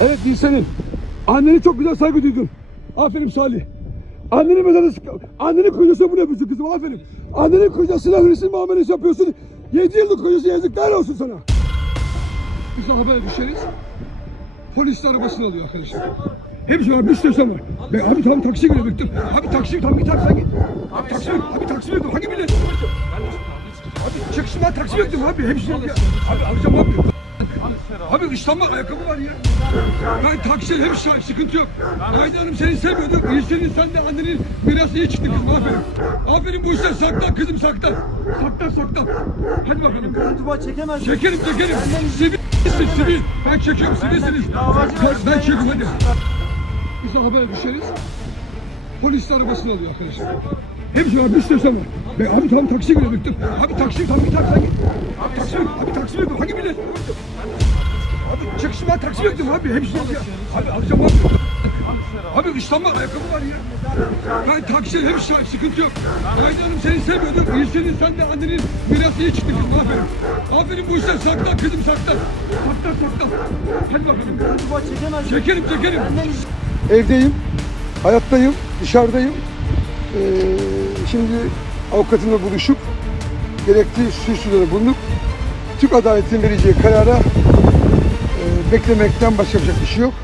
Evet Dilsen'im. Anneni çok güzel saygı duydun. Aferin Salih. Annenin mezarı Annenin kocasına bunu yapıyorsun kızım aferin. Annenin kocasına hırsız muamelesi yapıyorsun. 7 yıllık kocası yazıklar olsun sana. Biz de habere düşeriz. Polis arabasını alıyor arkadaşlar. Hepsi var, bir sürü var. Ben, abi tamam taksi geliyor bekliyorum. Abi taksi tamam git abi sen git. Abi taksi abi taksi bekliyorum. Hangi millet? Abi çıksın ben taksi bekliyorum abi. Hepsi yok ya. Abi alacağım abi. Abi İstanbul ayakkabı var ya. Ben taksi hepsi sıkıntı yok. Haydi Hanım seni sevmiyordu. Senin sen de annenin mirası iyi çıktı kızım aferin. Aferin bu işler sakla kızım sakla. Sakla sakla. Hadi bakalım. Tuba çekemez. Çekelim çekelim. Sivilsin sivil. Ben çekiyorum sivilsiniz. Ben çekiyorum hadi. Biz de habere düşeriz. Polis arabasını alıyor arkadaşlar. Hepsi var bir sürü var. Ben, abi tamam taksi geliyor bekliyorum. Abi taksi abi sen git. Çıksın ben taksi bekliyorum abi. Yok ya. Abi alacağım abi. Abi İstanbul ayakkabı var ya. Ben taksi hepsi sıkıntı yok. Haydi Hanım seni sevmiyordu. Senin sen de annenin mirası iyi çıktı kızım aferin. Aferin bu işler sakla kızım sakla. Sakla sakla. Hadi bakalım. Tuba çekemez. Çekelim çekelim. Evdeyim, hayattayım, dışarıdayım. Ee, şimdi avukatımla buluşup gerekli suçluları bulunup Türk Adaleti'nin vereceği karara beklemekten başka yapacak bir şey yok.